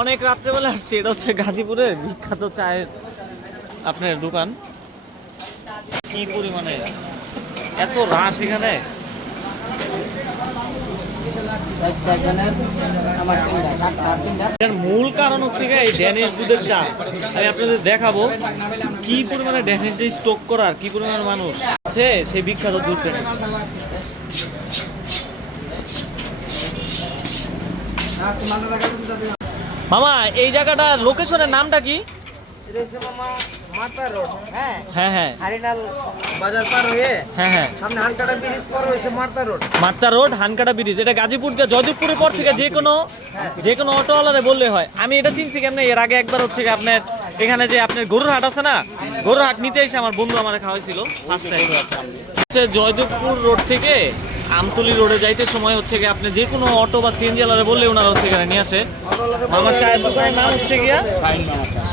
অনেক রাত্রেবেলা আসছি। এটা হচ্ছে গাজীপুরের বিখ্যাত চায়ের আপনার দোকান। কি পরিমাণে এত রাশ এখানে। এর মূল কারণ হচ্ছে এই ড্যানিশ দুধের চা। আমি আপনাদের দেখাবো কি পরিমাণে ড্যানিশ দিয়ে স্টক করার কি পরিমাণ মানুষ আছে সেই বিখ্যাত দুধ ড্যানিশ। মামা এই জায়গাটার লোকেশনের নামটা কি? হ্যাঁ হ্যাঁ মার্তা রোড হানকাটা ব্রিজ। এটা গাজীপুর দিয়ে জয়দেবপুরের পর থেকে যে কোনো অটোওয়ালারে বললে হয়। আমি এটা চিনছি কেমনে, এর আগে একবার হচ্ছে আপনার এখানে যে আপনার গরুর হাট আছে না, গরুর হাট নিতে এসে আমার বন্ধু আমার খাওয়াইছিল ফার্স্ট টাইম। জয়দেবপুর রোড থেকে আমতলী রোডে যাইতে সময় হচ্ছে গিয়ে আপনি যে কোনো অটো বা সিএনজি ওয়ালারে বললে ওনারা হচ্ছে এখানে নিয়ে আসে। মামার চায়ের দোকানের নাম হচ্ছে গিয়া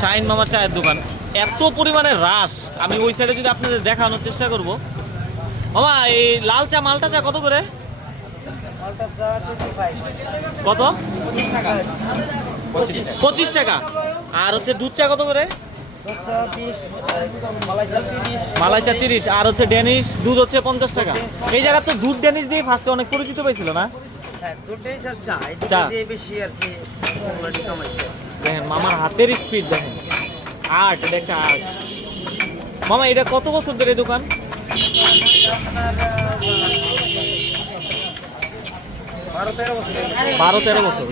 শাহিন মামার চায়ের দোকান। এত পরিমাণে রাশ, আমি ওই সাইডে যদি আপনাদের দেখানোর চেষ্টা করব। মামা এই লাল চা মালটা চা কত করে? কত? 25 টাকা। আর হচ্ছে দুধ চা কত করে? মালাই চা 30। আর হচ্ছে ড্যানিশ দুধ হচ্ছে 50 টাকা। এই জায়গা তো দুধ ড্যানিশ দিয়ে ফার্স্টে অনেক পরিচিত পাইছিল না? দেখেন মামার হাতের স্পিড দেখেন, আর্ট। এটা একটা আর্ট। মামা এটা কত বছর ধরে এই দোকান? 12-13 বছর।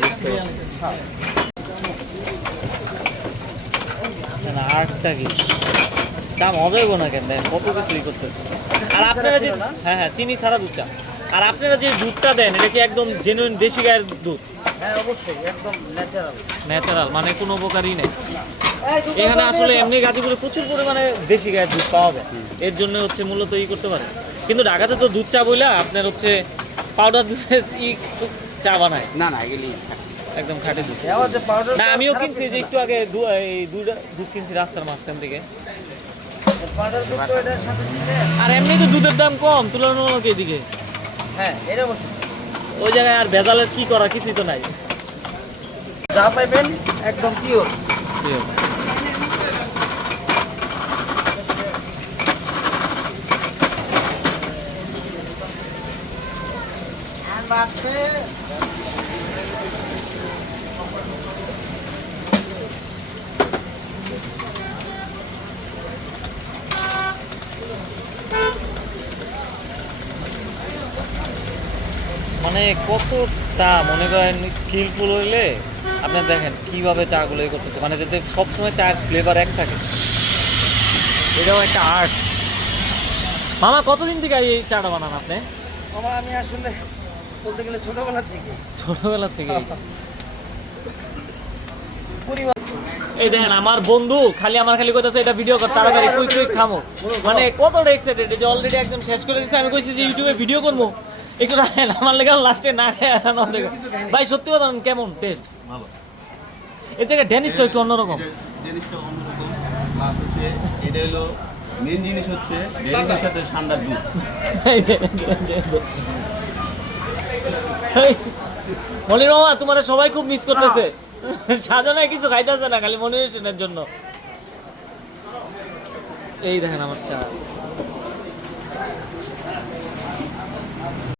আর্টটা কি চা মজা হইব না কেন? দেখেন কত কিছুই করতেছে। আর আপনারা যে হ্যাঁ চিনি ছাড়া দুধ চা। আর আপনারা যে দুধটা দেন এটা কি একদম জেনুইন দেশি গায়ের দুধ? হ্যাঁ অবশ্যই, একদম ন্যাচারাল, মানে কোনো উপকারই নেই এখানে। আসলে এমনি গাজীপুরে প্রচুর পরিমাণে দেশি গায়ের দুধ পাওয়া যায়, এর জন্য হচ্ছে মূলত করতে পারে। কিন্তু ঢাকাতে তো দুধ চা বইলা আপনার হচ্ছে পাউডার দুধের চা বানায় না, এগুলি একদম খাঁটি দুধ। না আমিও কিনছি যে একটু আগে দুধ কিনছি রাস্তার মাঝখান থেকে। আর এমনি তো দুধের দাম কম তুলনামূলক এইদিকে। হ্যাঁ এটা অবশ্যই। ওই জায়গায় আর ভেজালের কি করা, কিছুই তো নাই। যা পাইবেন একদম পিওর। মানে কতটা মনে করেন স্কিলফুল হইলে আপনার দেখেন কিভাবে চাগুলো করতেছে, মানে যাতে সবসময় চায়ের ফ্লেভার এক থাকে। এটাও একটা আর্ট। মামা কতদিন থেকে এই চাটা বানান আপনি? মামা আমি আসলে বলতে গেলে ছোটবেলা থেকে। এই দেখেন আমার বন্ধু খালি কইতাছে এটা ভিডিও কর তাড়াতাড়ি, কুইক খামো। মানে কতটা এক্সাইটেড যে অলরেডি একদম শেষ করে দিয়েছে। আমি কইছি যে ইউটিউবে ভিডিও করবো, একটু রাখেন আমার লেগে লাস্টে না দেখো ভাই। সত্যি কথা কেমন টেস্ট? ভালো। এর থেকে ড্যানিশটা একটু অন্যরকম। ড্যানিশটা অন্যরকম প্লাস হচ্ছে এটা হলো মেন জিনিস হচ্ছে ড্যানিশের সাথে ঠান্ডা দুধ। এই যে মনির মামা তোমার সবাই খুব মিস করতেছে। সাজানায় কিছু খাইতেছে না, খালি মনিরের জন্য। এই দেখেন আমার চা।